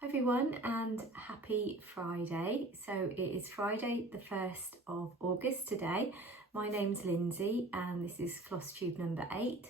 Hi everyone and happy Friday. So it is Friday the 1st of August today. My name's Lynsey and this is Flosstube number 8,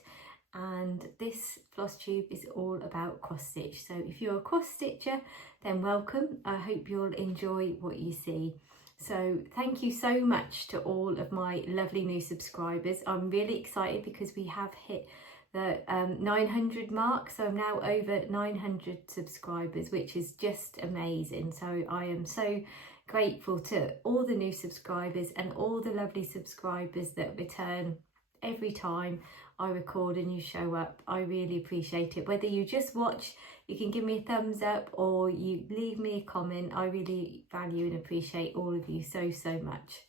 and this Flosstube is all about cross stitch. So if you're a cross stitcher, then welcome. I hope you'll enjoy what you see. So thank you so much to all of my lovely new subscribers. I'm really excited because we have hit the 900 mark, so I'm now over 900 subscribers, which is just amazing. So I am so grateful to all the new subscribers and all the lovely subscribers that return every time I record and you show up. I really appreciate it. Whether you just watch, you can give me a thumbs up, or you leave me a comment. I really value and appreciate all of you so much.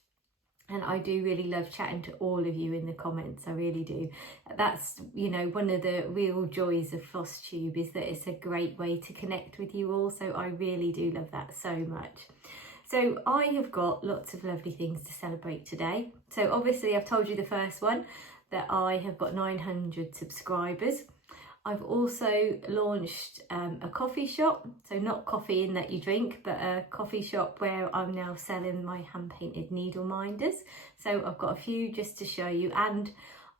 And I do really love chatting to all of you in the comments, I really do. That's, you know, one of the real joys of Flosstube, is that it's a great way to connect with you all. So I really do love that so much. So I have got lots of lovely things to celebrate today. So obviously I've told you the first one, that I have got 900 subscribers. I've also launched a coffee shop, so not coffee in that you drink, but a coffee shop where I'm now selling my hand-painted needle minders. So I've got a few just to show you, and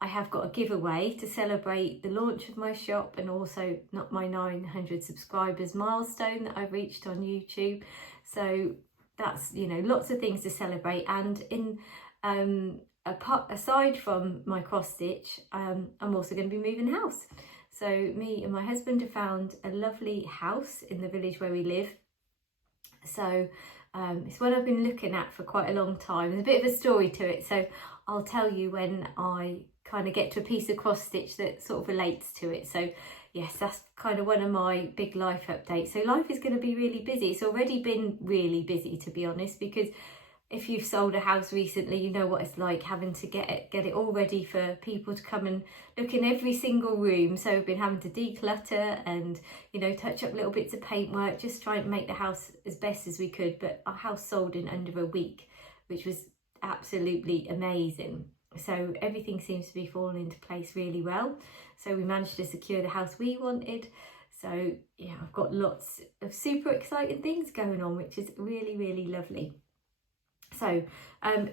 I have got a giveaway to celebrate the launch of my shop, and also not my 900 subscribers milestone that I've reached on YouTube. So that's, you know, lots of things to celebrate. And in aside from my cross stitch, I'm also going to be moving house. So me and my husband have found a lovely house in the village where we live. So it's one I've been looking at for quite a long time. There's a bit of a story to it, so I'll tell you when I kind of get to a piece of cross stitch that sort of relates to it. So yes, that's kind of one of my big life updates. So life is going to be really busy. It's already been really busy, to be honest, because if you've sold a house recently, you know what it's like having to get it all ready for people to come and look in every single room. So we've been having to declutter and, you know, touch up little bits of paintwork, just trying to make the house as best as we could. But our house sold in under a week, which was absolutely amazing. So everything seems to be falling into place really well. So we managed to secure the house we wanted. So yeah, I've got lots of super exciting things going on, which is really lovely. So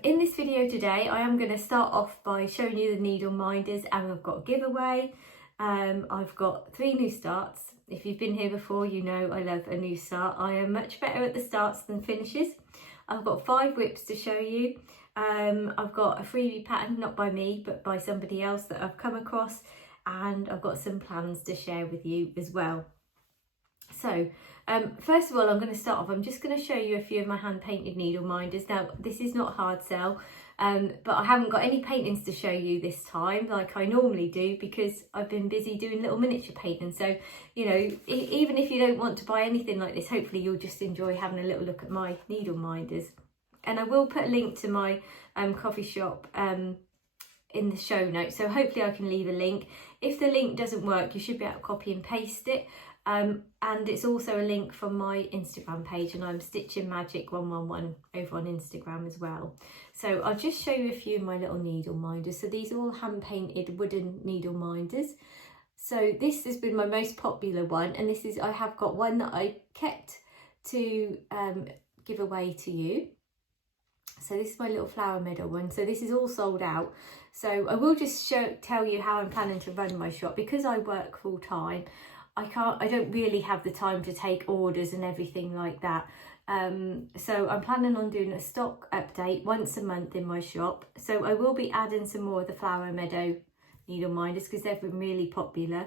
in this video today, I am going to start off by showing you the needle minders, and I've got a giveaway. I've got 3 new starts. If you've been here before, you know I love a new start. I am much better at the starts than finishes. I've got 5 WIPs to show you. I've got a freebie pattern, not by me, but by somebody else that I've come across. And I've got some plans to share with you as well. So first of all, I'm going to start off. I'm just going to show you a few of my hand painted needle minders. Now this is not hard sell, but I haven't got any paintings to show you this time like I normally do, because I've been busy doing little miniature painting. So, you know, even if you don't want to buy anything like this, hopefully you'll just enjoy having a little look at my needle minders. And I will put a link to my coffee shop in the show notes, so hopefully I can leave a link. If the link doesn't work, you should be able to copy and paste it. And it's also a link from my Instagram page, and I'm Stitching Magic 111 over on Instagram as well. So I'll just show you a few of my little needle minders. So these are all hand painted wooden needle minders. So this has been my most popular one, and this is, I have got one that I kept to give away to you. So this is my little flower meadow one. So this is all sold out. So I will just tell you how I'm planning to run my shop. Because I work full time, I don't really have the time to take orders and everything like that. So I'm planning on doing a stock update once a month in my shop. So I will be adding some more of the flower meadow needle minders because they've been really popular.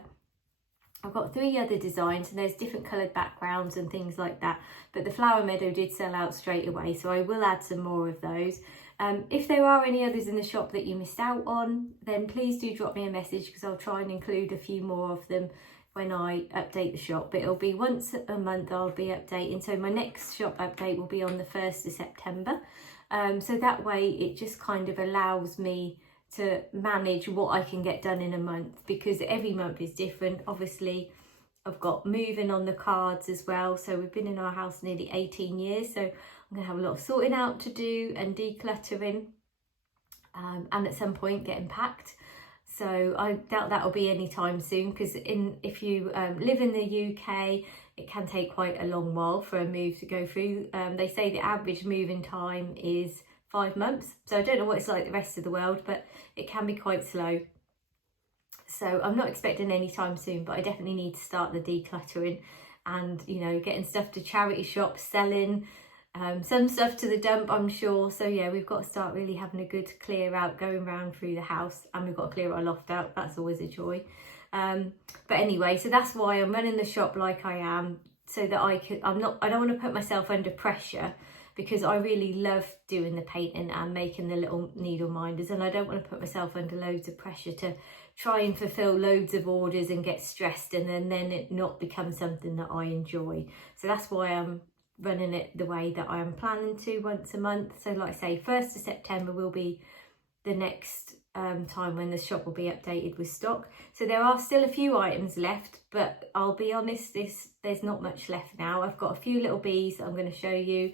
I've got 3 other designs, and there's different coloured backgrounds and things like that. But the flower meadow did sell out straight away, so I will add some more of those. If there are any others in the shop that you missed out on, then please do drop me a message, because I'll try and include a few more of them when I update the shop. But it'll be once a month I'll be updating. So my next shop update will be on the 1st of September. So that way it just kind of allows me to manage what I can get done in a month, because every month is different. Obviously I've got moving on the cards as well. So we've been in our house nearly 18 years. So I'm going to have a lot of sorting out to do and decluttering, and at some point getting packed. So I doubt that'll be any time soon, because if you live in the UK, it can take quite a long while for a move to go through. They say the average moving time is 5 months. So I don't know what it's like the rest of the world, but it can be quite slow. So I'm not expecting any time soon, but I definitely need to start the decluttering and, you know, getting stuff to charity shops, selling some stuff to the dump, I'm sure. So yeah, we've got to start really having a good clear out, going round through the house, and we've got to clear our loft out. That's always a joy. But anyway, so that's why I'm running the shop like I am, so that I don't want to put myself under pressure, because I really love doing the painting and making the little needle minders, and I don't want to put myself under loads of pressure to try and fulfill loads of orders and get stressed and then it not become something that I enjoy. So that's why I'm running it the way that I am planning to, once a month. So like I say, 1st of September will be the next time when the shop will be updated with stock. So there are still a few items left, but I'll be honest, there's not much left now. I've got a few little bees that I'm going to show you,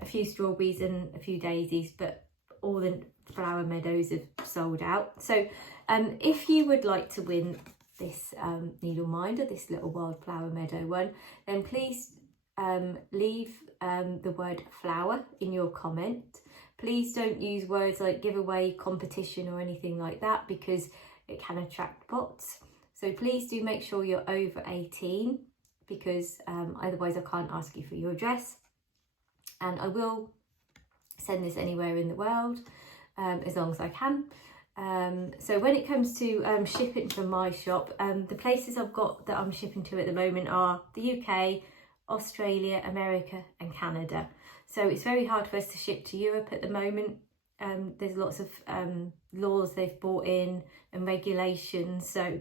a few strawberries and a few daisies, but all the flower meadows have sold out. So if you would like to win this needle minder, this little wildflower meadow one, then please leave the word flower in your comment. Please don't use words like giveaway, competition or anything like that, because it can attract bots. So please do make sure you're over 18, because otherwise I can't ask you for your address. And I will send this anywhere in the world as long as I can. So when it comes to shipping from my shop, the places I've got that I'm shipping to at the moment are the UK, Australia, America and Canada. So it's very hard for us to ship to Europe at the moment. There's lots of laws they've brought in and regulations. So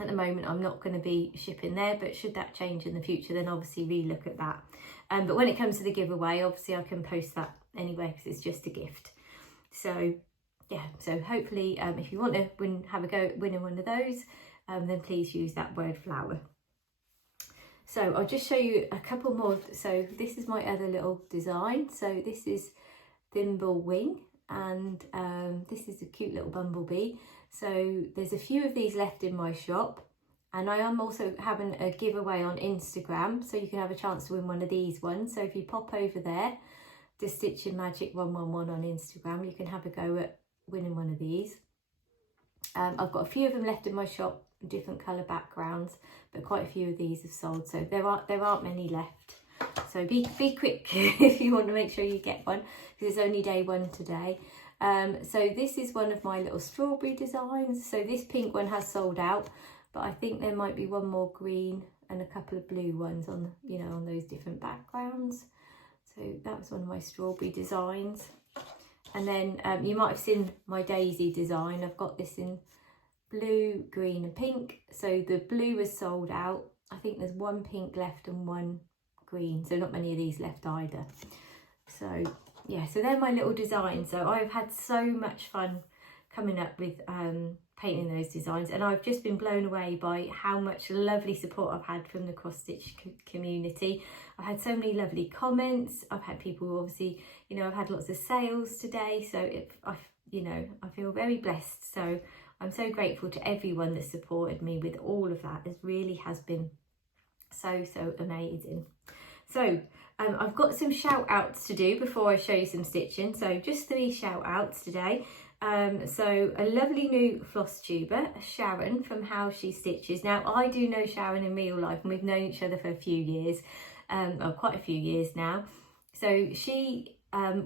at the moment I'm not going to be shipping there, but should that change in the future, then obviously relook at that. But when it comes to the giveaway, obviously I can post that anyway, because it's just a gift. So yeah, so hopefully if you want to have a go at winning one of those, then please use that word flower. So I'll just show you a couple more. So this is my other little design. So this is Thimble Wing, and this is a cute little bumblebee. So there's a few of these left in my shop, and I am also having a giveaway on Instagram, so you can have a chance to win one of these ones. So if you pop over there to Stitching Magic 111 on Instagram, you can have a go at winning one of these. I've got a few of them left in my shop, different colour backgrounds, but quite a few of these have sold, so there aren't many left. So be quick if you want to make sure you get one, because it's only day 1 today. So this is one of my little strawberry designs. So this pink one has sold out, but I think there might be one more green and a couple of blue ones on, you know, on those different backgrounds. So that was one of my strawberry designs. And then you might have seen my daisy design. I've got this in blue, green and pink. So the blue is sold out. I think there's one pink left and one green. So not many of these left either. So yeah, so they're my little designs. So I've had so much fun coming up with painting those designs, and I've just been blown away by how much lovely support I've had from the cross stitch community. I've had so many lovely comments. I've had people, obviously, you know, I've had lots of sales today, so I feel very blessed. So I'm so grateful to everyone that supported me with all of that. It really has been so amazing. So I've got some shout outs to do before I show you some stitching. So just 3 shout outs today. So a lovely new floss tuber, Sharon, from How She Stitches. Now I do know Sharon in real life, and we've known each other for a few years, quite a few years now. So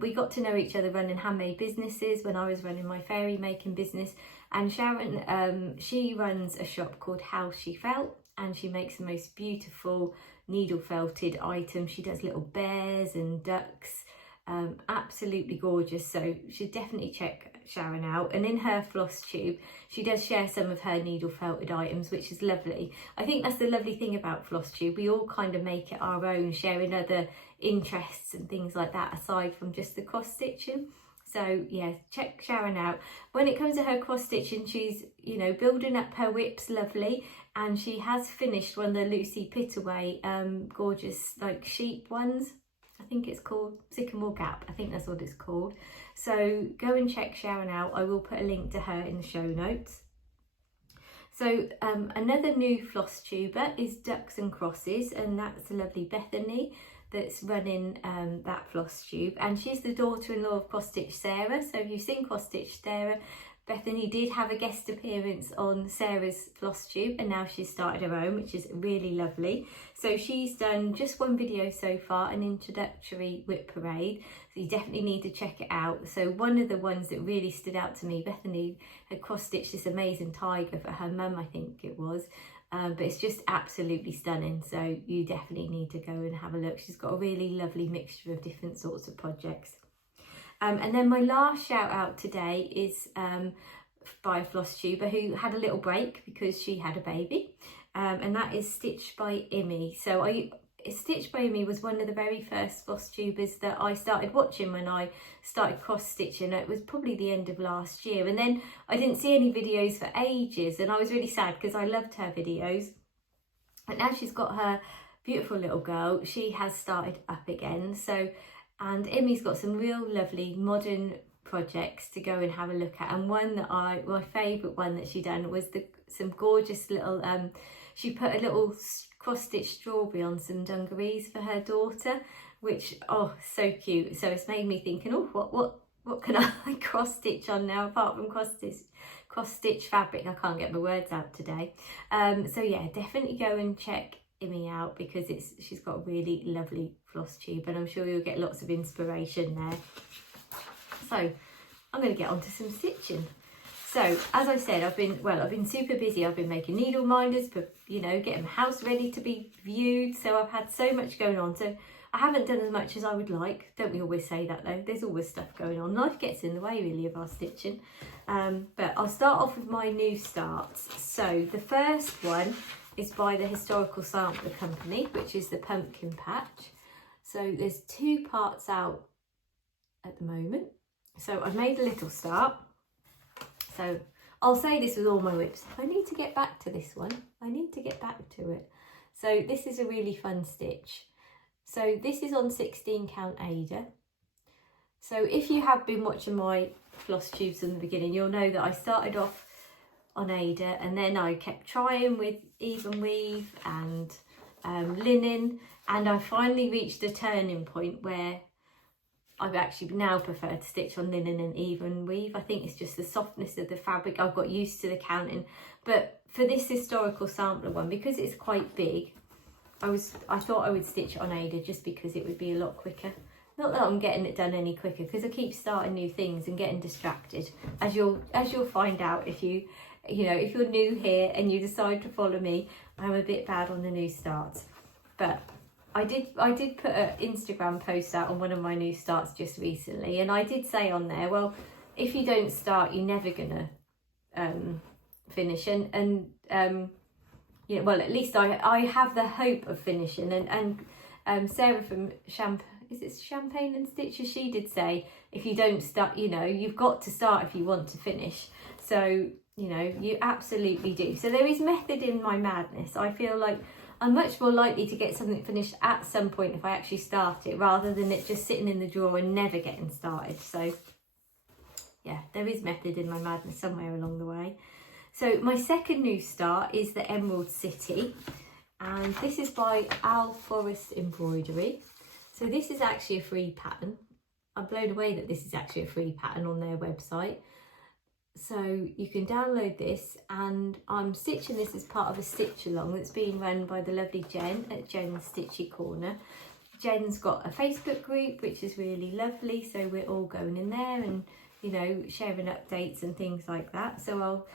we got to know each other running handmade businesses when I was running my fairy making business. And Sharon, she runs a shop called How She Felt, and she makes the most beautiful needle felted items. She does little bears and ducks, absolutely gorgeous. So you should definitely check Sharon out. And in her Flosstube, she does share some of her needle felted items, which is lovely. I think that's the lovely thing about Flosstube. We all kind of make it our own, sharing other interests and things like that aside from just the cross stitching. So yeah, check Sharon out. When it comes to her cross stitching, she's, you know, building up her WIPs lovely, and she has finished one of the Lucy Pittaway gorgeous like sheep ones. I think it's called Sycamore Gap. I think that's what it's called. So go and check Sharon out. I will put a link to her in the show notes. So another new floss tuber is Ducks and Crosses, and that's a lovely Bethany that's running that floss tube, and she's the daughter-in-law of Cross Stitch Sarah. So if you've seen Cross Stitch Sarah, Bethany did have a guest appearance on Sarah's floss tube, and now she's started her own, which is really lovely. So she's done just one video so far, an introductory WIP parade, so you definitely need to check it out. So one of the ones that really stood out to me, Bethany had cross-stitched this amazing tiger for her mum, I think it was, but it's just absolutely stunning, so you definitely need to go and have a look. She's got a really lovely mixture of different sorts of projects. And then my last shout out today is by a floss tuber who had a little break because she had a baby, and that is Stitched by Imi. So Stitched by Imi was one of the very first floss tubers that I started watching when I started cross stitching. It was probably the end of last year, and then I didn't see any videos for ages, and I was really sad because I loved her videos. But now she's got her beautiful little girl, she has started up again. So, and Imi's got some real lovely modern projects to go and have a look at, and one that my favourite one that she done was some gorgeous little she put a little cross-stitch strawberry on some dungarees for her daughter, which, oh, so cute. So it's made me thinking, oh, what can I cross-stitch on now apart from cross-stitch fabric? I can't get my words out today. So yeah, definitely go and check Imi out because she's got a really lovely floss tube, and I'm sure you'll get lots of inspiration there. So I'm going to get on to some stitching. So as I said, I've been super busy. I've been making needle minders, but getting the house ready to be viewed. So I've had so much going on. So I haven't done as much as I would like. Don't we always say that though? There's always stuff going on. Life gets in the way really of our stitching. But I'll start off with my new starts. So the first one is by the Historical Sampler Company, which is the Pumpkin Patch. So there's 2 parts out at the moment. So I've made a little start. So I'll say this with all my WIPs. I need to get back to this one. I need to get back to it. So this is a really fun stitch. So this is on 16 count Ada. So if you have been watching my floss tubes in the beginning, you'll know that I started off on Ada, and then I kept trying with even weave and linen, and I finally reached a turning point where I've actually now prefer to stitch on linen and even weave. I think it's just the softness of the fabric. I've got used to the counting, but for this Historical Sampler one, because it's quite big, I thought I would stitch it on Ada just because it would be a lot quicker. Not that I'm getting it done any quicker, because I keep starting new things and getting distracted, as you'll find out if if you're new here and you decide to follow me. I'm a bit bad on the new starts, but I did put an Instagram post out on one of my new starts just recently, and I did say on there, well, if you don't start, you're never gonna finish, and well, at least I have the hope of finishing, and Sarah from Champagne and Stitches, she did say, if you don't start, you've got to start if you want to finish. So you absolutely do. So there is method in my madness. I feel like I'm much more likely to get something finished at some point if I actually start it, rather than it just sitting in the drawer and never getting started. So yeah, there is method in my madness somewhere along the way. So my second new start is the Emerald City, and this is by Owl Forest Embroidery. So this is actually a free pattern. I'm blown away that this is actually a free pattern on their website. So you can download this, and I'm stitching this as part of a stitch along that's being run by the lovely Jen at Jen's Stitchy Corner. Jen's got a Facebook group, which is really lovely, so we're all going in there and sharing updates and things like that. So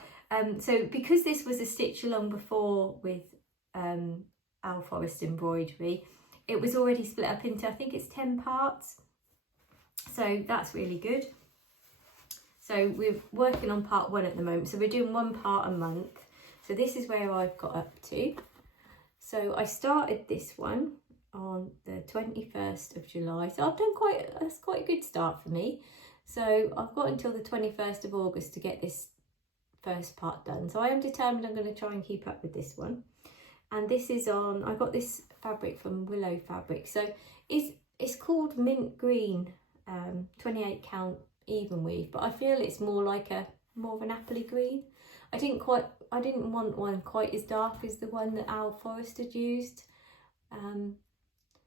so because this was a stitch along before with Owl Forest Embroidery, it was already split up into, I think it's 10 parts, so that's really good. So we're working on part 1 at the moment, so we're doing 1 part a month. So this is where I've got up to. So I started this one on the 21st of July, so I've done that's quite a good start for me. So I've got until the 21st of August to get this first part done, so I am determined I'm going to try and keep up with this one. And this is I got this fabric from Willow Fabric, so it's called Mint Green, 28 count even weave, but I feel it's more of an appley green. I I didn't want one quite as dark as the one that Al Forrest had used.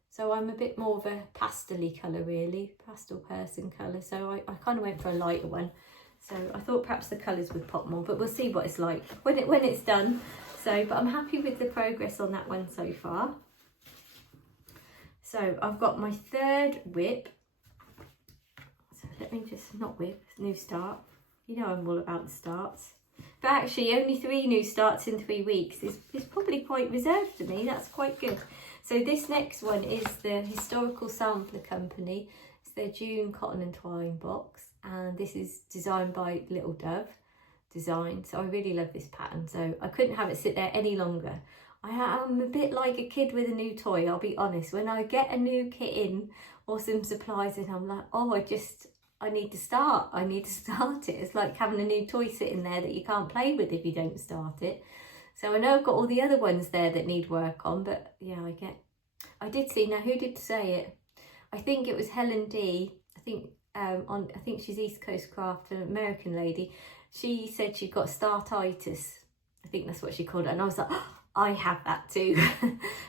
So I'm a bit more of a pastel-y colour really, pastel person colour. So I kind of went for a lighter one. So I thought perhaps the colours would pop more, but we'll see what it's like when it's done. So, but I'm happy with the progress on that one so far. So I've got my third WIP. So let me just, not WIP, new start. You know I'm all about the starts. But actually only 3 new starts in 3 weeks is probably quite reserved to me. That's quite good. So this next one is the Historical Sampler Company. It's their June Cotton and Twine box. And this is designed by Little Dove Design. So I really love this pattern. So I couldn't have it sit there any longer. I am a bit like a kid with a new toy, I'll be honest. When I get a new kit in or some supplies in, I'm like, oh, I need to start. I need to start it. It's like having a new toy sitting there that you can't play with if you don't start it. So I know I've got all the other ones there that need work on, but yeah, I did see, now who did say it? I think it was Helen D. I think she's East Coast Craft, an American lady. She said she got startitis. I think that's what she called it. And I was like, oh, I have that too.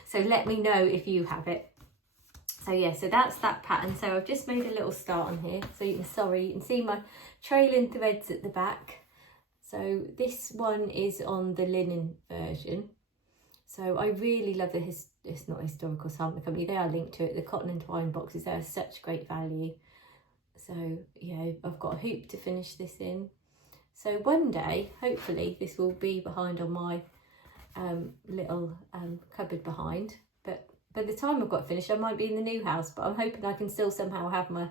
So let me know if you have it. So yeah, so that's that pattern. So I've just made a little start on here. So you can see my trailing threads at the back. So this one is on the linen version. So I really love it's not Historical Sampler Company. They are linked to it. The Cotton and Twine boxes, they are such great value. So yeah, I've got a hoop to finish this in. So one day, hopefully, this will be behind on my little cupboard behind. But by the time I've got finished, I might be in the new house. But I'm hoping I can still somehow have my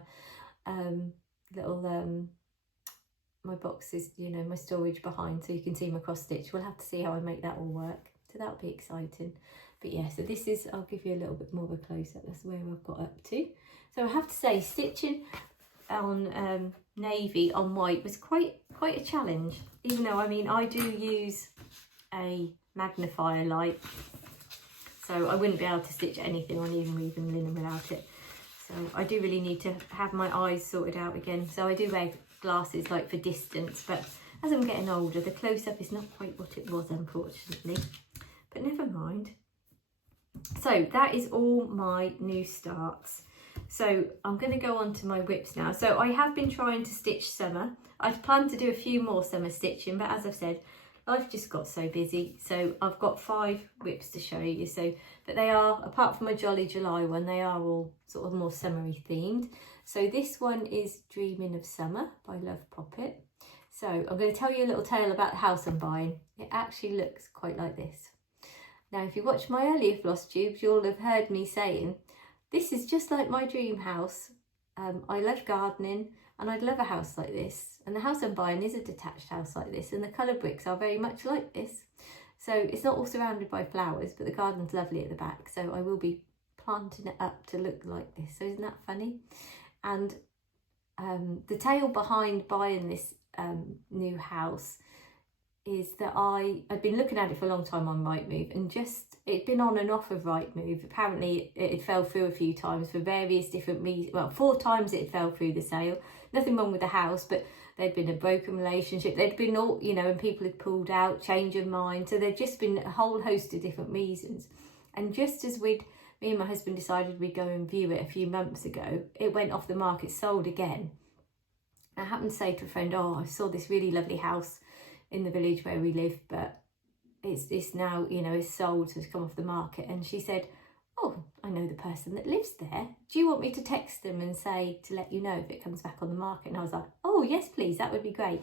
little my boxes, you know, my storage behind, so you can see my cross stitch. We'll have to see how I make that all work. So that'll be exciting. But yeah, so this is, I'll give you a little bit more of a close up. That's where I've got up to. So I have to say, stitching on navy on white was quite a challenge, even though, I mean, I do use a magnifier light, so I wouldn't be able to stitch anything on even weaving linen without it. So I do really need to have my eyes sorted out again. So I do wear glasses like for distance, but as I'm getting older, the close-up is not quite what it was, unfortunately, but never mind. So that is all my new starts. So I'm going to go on to my WIPs now. So I have been trying to stitch summer. I'd planned to do a few more summer stitching, but as I've said, life just got so busy. So I've got 5 WIPs to show you. So, but they are, apart from my Jolly July one, they are all sort of more summery themed. So this one is Dreaming of Summer by Love Poppet. So I'm going to tell you a little tale about the house I'm buying. It actually looks quite like this. Now, if you watch my earlier Flosstubes, you'll have heard me saying, this is just like my dream house. I love gardening and I'd love a house like this. And the house I'm buying is a detached house like this, and the colour bricks are very much like this. So it's not all surrounded by flowers, but the garden's lovely at the back. So I will be planting it up to look like this. So isn't that funny? And the tale behind buying this new house is that I'd been looking at it for a long time on Rightmove, and it'd been on and off of Rightmove. Apparently it fell through a few times for various different reasons. Well, 4 times it fell through the sale. Nothing wrong with the house, but there'd been a broken relationship. There'd been all, you know, and people had pulled out, change of mind. So there'd just been a whole host of different reasons. And just as me and my husband decided we'd go and view it a few months ago, it went off the market, sold again. I happened to say to a friend, oh, I saw this really lovely house in the village where we live, but it's now, you know, it's sold, so it's come off the market. And she said, oh, I know the person that lives there. Do you want me to text them and say to let you know if it comes back on the market? And I was like, oh, yes, please, that would be great.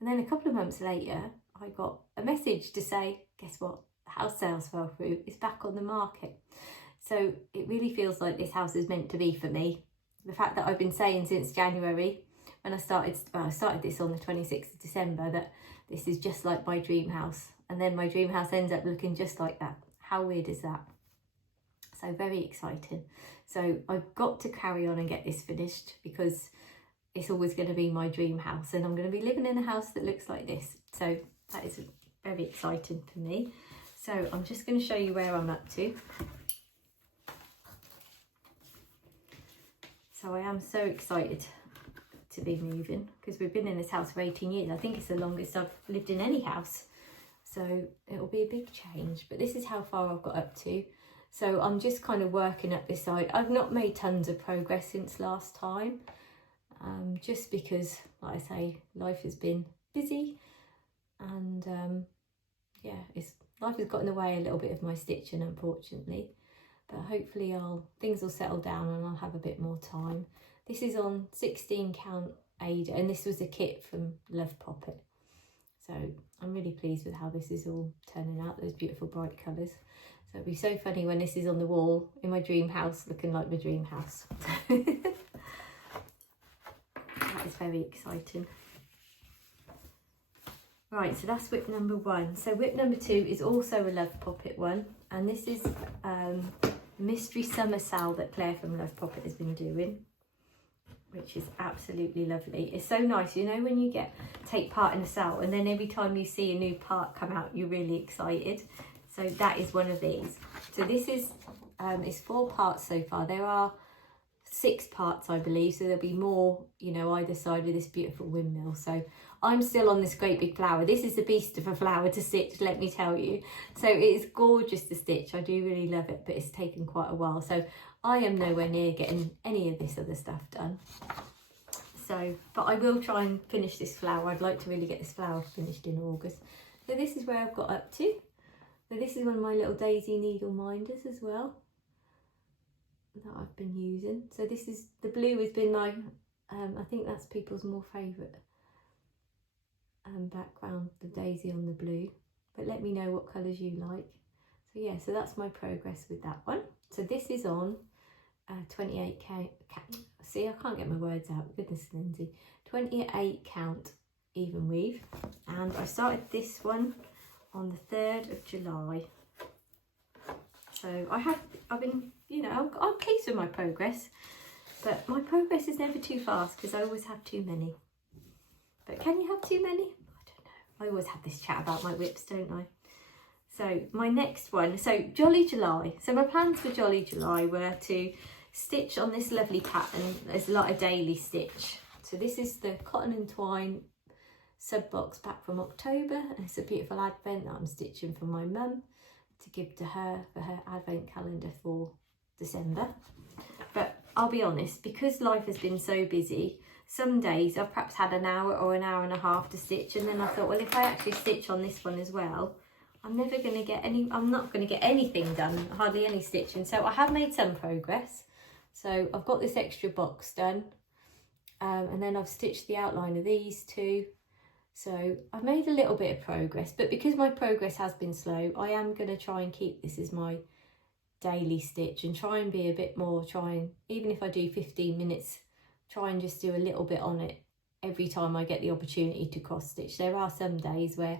And then a couple of months later, I got a message to say, guess what? The house sales fell through. It's back on the market. So it really feels like this house is meant to be for me. The fact that I've been saying since January, when I started this on the 26th of December, that this is just like my dream house. And then my dream house ends up looking just like that. How weird is that? So very exciting. So I've got to carry on and get this finished, because it's always going to be my dream house, and I'm going to be living in a house that looks like this. So that is very exciting for me. So I'm just going to show you where I'm up to. So I am so excited to be moving, because we've been in this house for 18 years. I think it's the longest I've lived in any house. so it'll be a big change, but this is how far I've got up to. So I'm just kind of working up this side. I've not made tons of progress since last time, just because, like I say, life has been busy, and yeah, life has got in the way a little bit of my stitching, unfortunately. But hopefully things will settle down and I'll have a bit more time. This is on 16 count Ada, and this was a kit from Love Poppet. So I'm really pleased with how this is all turning out, those beautiful bright colours. So it'll be so funny when this is on the wall in my dream house, looking like my dream house. That is very exciting. Right, so that's WIP number 1. So WIP number 2 is also a Love Poppet one, and this is Mystery Summer Sal that Claire from Love Poppet has been doing, which is absolutely lovely. It's so nice, you know, when you take part in a sale and then every time you see a new part come out, you're really excited. So that is one of these. So this is, it's 4 parts so far. There are 6 parts, I believe, so there'll be more, you know, either side of this beautiful windmill. So I'm still on this great big flower. This is the beast of a flower to stitch, let me tell you. So it is gorgeous to stitch. I do really love it, but it's taken quite a while. So I am nowhere near getting any of this other stuff done. So, but I will try and finish this flower. I'd like to really get this flower finished in August. So this is where I've got up to. So this is one of my little daisy needle minders as well that I've been using. So this is, the blue has been my, I think that's people's more favourite background, the daisy on the blue. But let me know what colours you like. So yeah, so that's my progress with that one. So this is on 28 count, see I can't get my words out, goodness Lynsey, 28 count even weave, and I started this one on the 3rd of July. So I've been, you know, I'm pleased with my progress, but my progress is never too fast because I always have too many. But can you have too many? I don't know. I always have this chat about my WIPs, don't I? So my next one, so Jolly July. So my plans for Jolly July were to stitch on this lovely pattern as like a daily stitch. So this is the Cotton and Twine sub box back from October, and it's a beautiful advent that I'm stitching for my mum to give to her for her advent calendar for December. But I'll be honest, because life has been so busy, some days I've perhaps had an hour or an hour and a half to stitch, and then I thought, well, if I actually stitch on this one as well, I'm not going to get anything done, hardly any stitching. So I have made some progress. So I've got this extra box done, and then I've stitched the outline of these 2. So I've made a little bit of progress, but because my progress has been slow, I am going to try and keep this as my daily stitch and try and be a bit more, even if I do 15 minutes, try and just do a little bit on it every time I get the opportunity to cross stitch. There are some days where,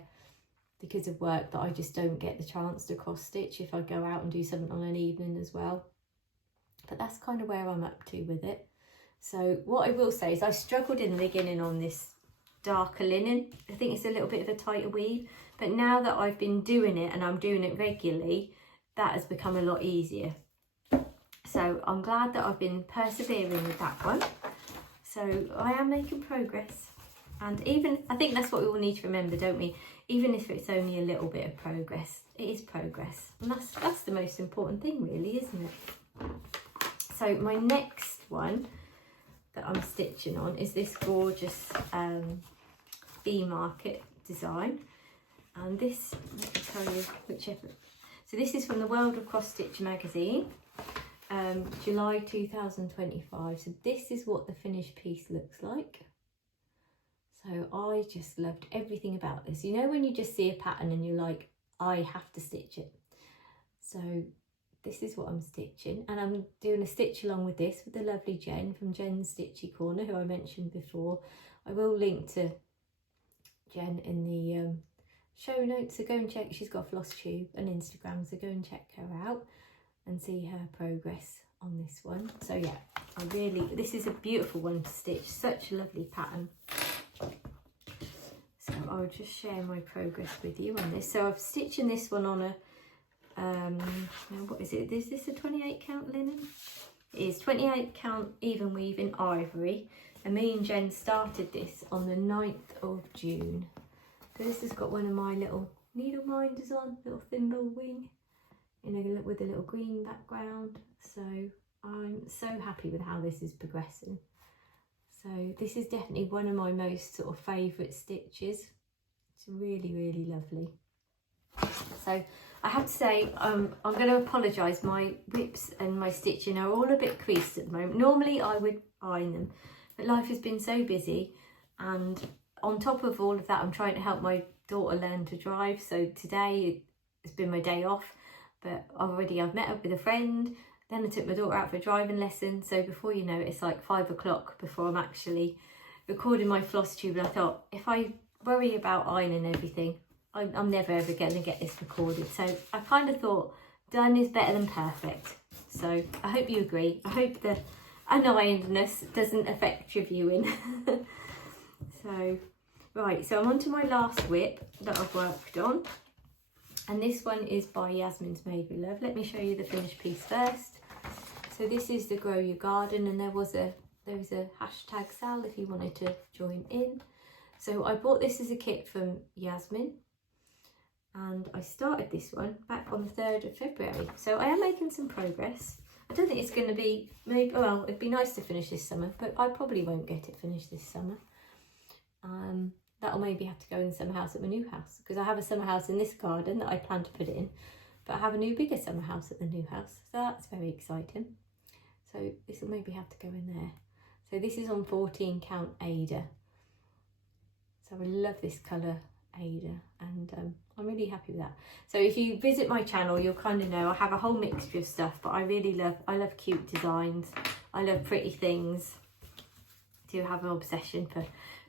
because of work, that I just don't get the chance to cross stitch if I go out and do something on an evening as well. But that's kind of where I'm up to with it. So what I will say is I struggled in the beginning on this darker linen. I think it's a little bit of a tighter weave, but now that I've been doing it and I'm doing it regularly, that has become a lot easier. So I'm glad that I've been persevering with that one. So I am making progress, and even I think that's what we all need to remember, don't we? Even if it's only a little bit of progress, it is progress, and that's the most important thing, really, isn't it? So my next one that I'm stitching on is this gorgeous bee market design, and this, let me tell you whichever. So this is from the World of Cross Stitch magazine, July 2025. So this is what the finished piece looks like. So I just loved everything about this. You know when you just see a pattern and you're like, I have to stitch it. So this is what I'm stitching, and I'm doing a stitch along with this with the lovely Jen from Jen's Stitchy Corner, who I mentioned before. I will link to Jen in the show notes, so go and check. She's got Flosstube and Instagram, so go and check her out and see her progress on this one. So yeah, this is a beautiful one to stitch, such a lovely pattern. So I'll just share my progress with you on this. So I'm stitching this one on a now what is it? Is this a 28 count linen? It is 28 count even weave in ivory, and me and Jen started this on the 9th of June. So this has got one of my little needle minders on, little thimble wing, with a little green background. So I'm so happy with how this is progressing. So this is definitely one of my most sort of favourite stitches. It's really, really lovely. So I have to say, I'm going to apologise. My WIPs and my stitching are all a bit creased at the moment. Normally I would iron them, but life has been so busy, and on top of all of that, I'm trying to help my daughter learn to drive. So today it's been my day off, but I've met up with a friend. Then I took my daughter out for a driving lesson. So before you know it, it's like 5 o'clock before I'm actually recording my Flosstube. And I thought, if I worry about ironing everything, I'm never ever going to get this recorded. So I kind of thought done is better than perfect. So I hope you agree. I hope the unironedness doesn't affect your viewing. So, right, so I'm on to my last WIP that I've worked on. And this one is by Yasmin's Made with Love. Let me show you the finished piece first. So this is the Grow Your Garden, and there was a hashtag sale if you wanted to join in. So I bought this as a kit from Yasmin, and I started this one back on the 3rd of February. So I am making some progress. I don't think it's going to be, well, it'd be nice to finish this summer, but I probably won't get it finished this summer. That'll maybe have to go in the summer house at my new house, because I have a summer house in this garden that I plan to put it in, but I have a new bigger summer house at the new house, so that's very exciting. So this will maybe have to go in there. So this is on 14 count Ada. So I love this colour Ada, and I'm really happy with that. So if you visit my channel, you'll kind of know I have a whole mixture of stuff, but I love cute designs. I love pretty things. I do have an obsession for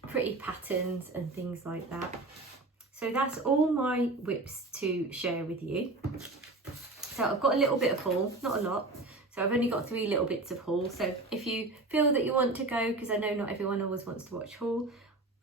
pretty patterns and things like that. So that's all my WIPs to share with you. So I've got a little bit of haul, not a lot. So I've only got 3 little bits of haul. So if you feel that you want to go, because I know not everyone always wants to watch haul,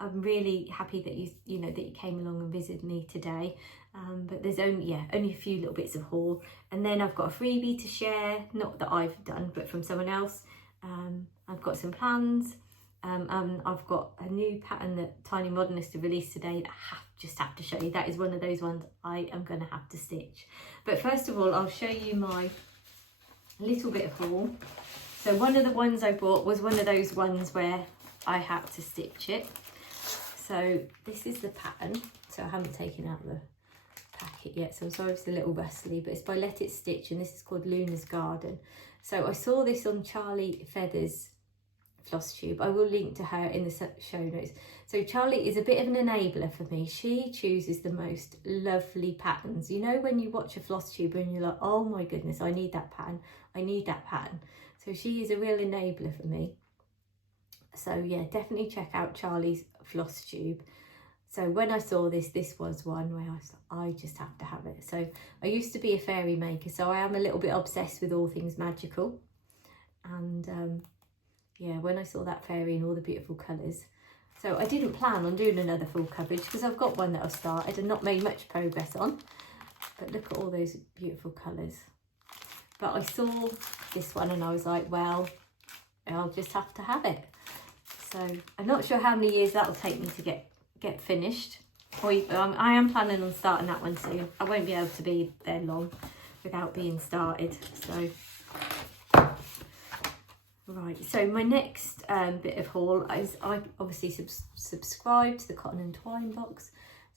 I'm really happy that you came along and visited me today. But there's only a few little bits of haul, and then I've got a freebie to share, not that I've done, but from someone else. I've got some plans. I've got a new pattern that Tiny Modernist have released today that I just have to show you. That is one of those ones I am going to have to stitch. But first of all, I'll show you my little bit of haul. So one of the ones I bought was one of those ones where I had to stitch it. So this is the pattern. So I haven't taken out the packet yet, so I'm sorry if it's a little rustly, but it's by Let It Stitch, and this is called Luna's Garden. So I saw this on Charlie Feather's Flosstube. I will link to her in the show notes. So Charlie is a bit of an enabler for me. She chooses the most lovely patterns. You know, when you watch a Flosstuber and you're like, oh my goodness, I need that pattern, I need that pattern. So she is a real enabler for me. So yeah, definitely check out Charlie's Flosstube. So when I saw this was one where I was like, I just have to have it. So I used to be a fairy maker, so I am a little bit obsessed with all things magical. And yeah, when I saw that fairy and all the beautiful colours. So I didn't plan on doing another full coverage because I've got one that I've started and not made much progress on. But look at all those beautiful colours. But I saw this one and I was like, well, I'll just have to have it. So I'm not sure how many years that'll take me to get finished. I am planning on starting that one soon. I won't be able to be there long without being started. So right, so my next bit of haul is I obviously subscribed to the Cotton and Twine box.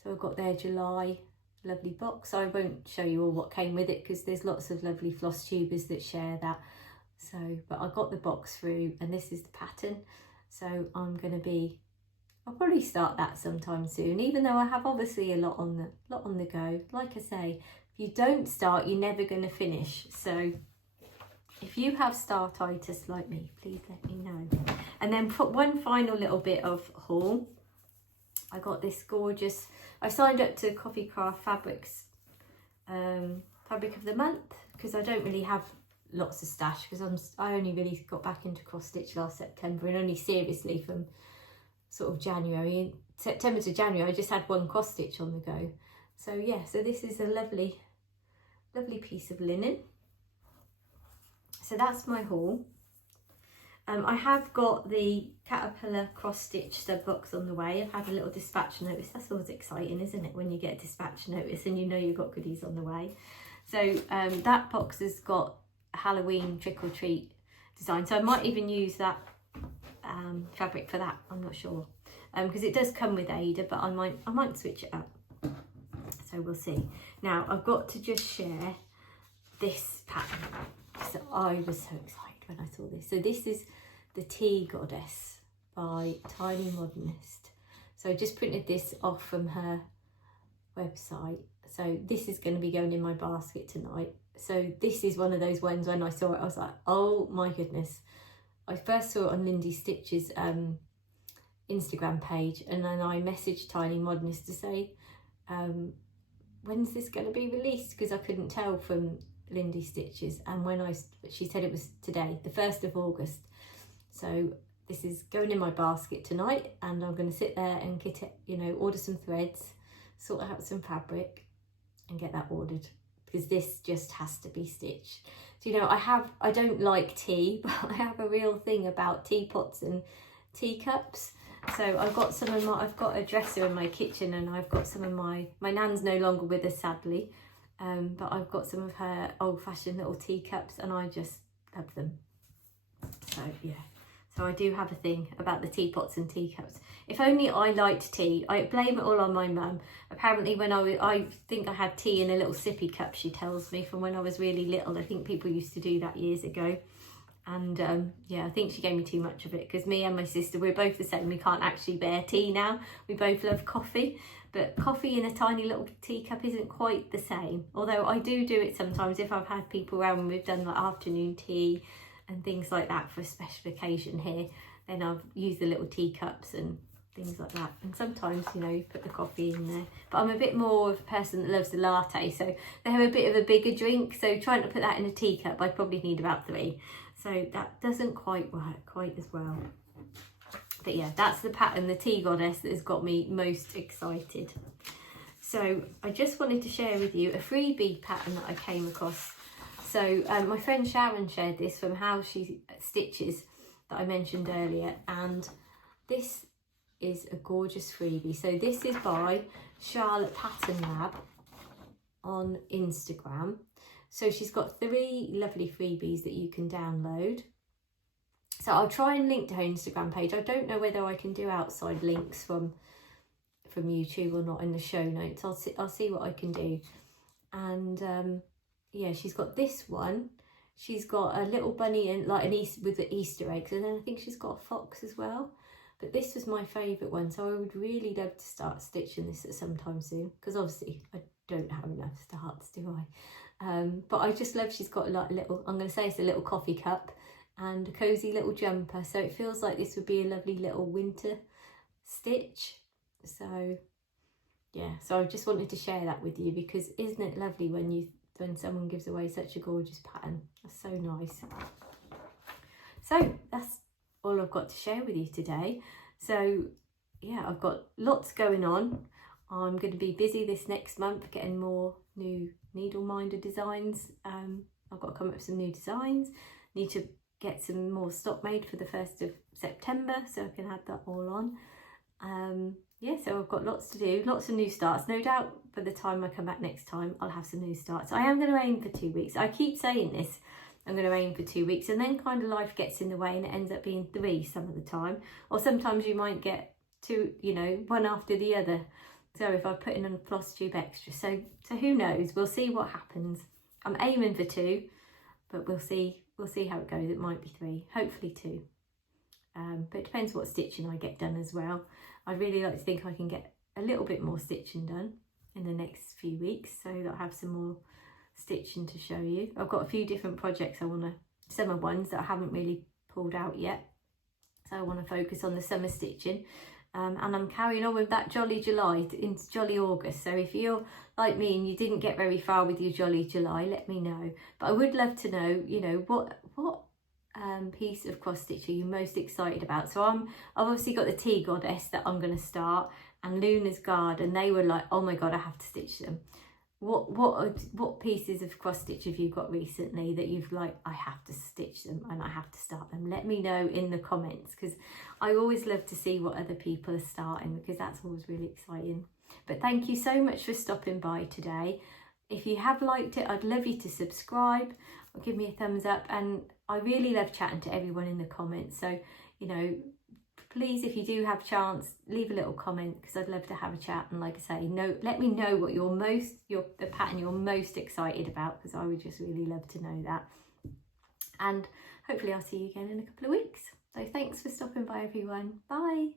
So I've got their July lovely box. I won't show you all what came with it because there's lots of lovely Flosstubers that share that. So, but I got the box through and this is the pattern. So I'll probably start that sometime soon, even though I have obviously a lot on the go. Like I say, if you don't start, you're never going to finish. So if you have startitis like me, please let me know. And then put one final little bit of haul. I got this gorgeous, I signed up to Coffee Craft Fabrics Fabric of the Month because I don't really have lots of stash because I only really got back into cross stitch last September and only seriously from sort of January. September to January I just had one cross stitch on the go. So yeah, so this is a lovely piece of linen. So that's my haul. I have got the Caterpillar cross stitch stud box on the way. I've had a little dispatch notice. That's always exciting, isn't it, when you get a dispatch notice and you know you've got goodies on the way. So that box has got a Halloween trick or treat design, so I might even use that fabric for that. I'm not sure, because it does come with Ada, but I might switch it up, so we'll see. Now I've got to just share this pattern. So I was so excited when I saw this. So this is the Tea Goddess by Tiny Modernist. So I just printed this off from her website. So this is going to be going in my basket tonight. So this is one of those ones, when I saw it, I was like, oh my goodness. I first saw it on Lynsey Stitch's Instagram page, and then I messaged Tiny Modernist to say, when's this going to be released? Because I couldn't tell from Lynsey Stitches, and she said it was today, the 1st of August. So this is going in my basket tonight, and I'm going to sit there and get it, you know, order some threads, sort out some fabric and get that ordered, because this just has to be stitched. So, you know, I don't like tea, but I have a real thing about teapots and teacups. So I've got a dresser in my kitchen, and I've got some of my nan's no longer with us, sadly, but I've got some of her old-fashioned little teacups, and I just love them. So yeah, so I do have a thing about the teapots and teacups. If only I liked tea. I blame it all on my mum. Apparently when I think I had tea in a little sippy cup, she tells me, from when I was really little. I think people used to do that years ago. And yeah, I think she gave me too much of it, because me and my sister, we're both the same. We can't actually bear tea now. We both love coffee, but coffee in a tiny little teacup isn't quite the same. Although I do it sometimes if I've had people around, when we've done like afternoon tea and things like that for a special occasion here, then I've used the little teacups and things like that. And sometimes, you know, you put the coffee in there. But I'm a bit more of a person that loves the latte, so they have a bit of a bigger drink. So trying to put that in a teacup, I'd probably need about 3. So that doesn't quite work quite as well. But yeah, that's the pattern, the Tea Goddess, that has got me most excited. So I just wanted to share with you a freebie pattern that I came across. So my friend Sharon shared this from How She Stitches that I mentioned earlier, and this is a gorgeous freebie. So this is by Charlotte Pattern Lab on Instagram. So she's got 3 lovely freebies that you can download. So I'll try and link to her Instagram page. I don't know whether I can do outside links from YouTube or not in the show notes. I'll see what I can do. And yeah, she's got this one. She's got a little bunny and like with the Easter eggs, and then I think she's got a fox as well. But this was my favourite one, so I would really love to start stitching this at some time soon, because obviously I don't have enough starts, do I? But I just love, she's got like a little, I'm going to say it's a little coffee cup and a cosy little jumper, so it feels like this would be a lovely little winter stitch. So yeah, so I just wanted to share that with you, because isn't it lovely when someone gives away such a gorgeous pattern? That's so nice. So that's all I've got to share with you today. So yeah, I've got lots going on. I'm going to be busy this next month getting more new needle minder designs. I've got to come up with some new designs. Need to get some more stock made for the 1st of September, so I can add that all on. Yeah, so I've got lots to do, lots of new starts. No doubt by the time I come back next time, I'll have some new starts. I am going to aim for 2 weeks. I keep saying this, I'm going to aim for 2 weeks, and then kind of life gets in the way and it ends up being 3 some of the time. Or sometimes you might get 2, you know, one after the other. So if I put in a Flosstube extra, so who knows? We'll see what happens. I'm aiming for 2, but we'll see how it goes. It might be 3, hopefully 2. But it depends what stitching I get done as well. I'd really like to think I can get a little bit more stitching done in the next few weeks, so that I'll have some more stitching to show you. I've got a few different projects summer ones that I haven't really pulled out yet. So I want to focus on the summer stitching. And I'm carrying on with that Jolly July into Jolly August. So if you're like me and you didn't get very far with your Jolly July, let me know. But I would love to know, you know, what piece of cross stitch are you most excited about? So I've obviously got the Tea Goddess that I'm going to start, and Luna's Garden. They were like, oh my god, I have to stitch them. What pieces of cross stitch have you got recently that you've like, I have to stitch them and I have to start them, let me know in the comments, because I always love to see what other people are starting, because that's always really exciting. But thank you so much for stopping by today. If you have liked it, I'd love you to subscribe or give me a thumbs up, and I really love chatting to everyone in the comments. So, you know, please, if you do have a chance, leave a little comment, because I'd love to have a chat. And like I say, let me know what the pattern you're most excited about, because I would just really love to know that. And hopefully I'll see you again in a couple of weeks. So thanks for stopping by, everyone. Bye.